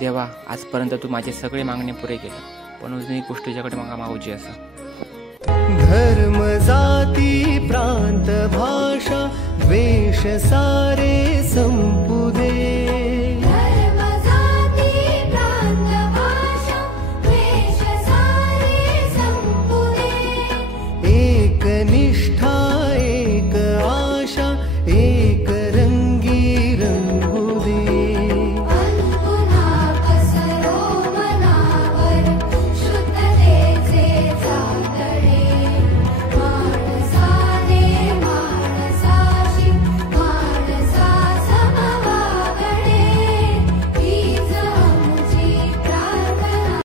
देवा, आजपर्यंत तू माझे सगळे मागणे पुरे केले, पण अजून एक गोष्ट तुझ्याकडे मागूची असा. धर्म जाती प्रांत भाषा वेश सारे संपूर्ण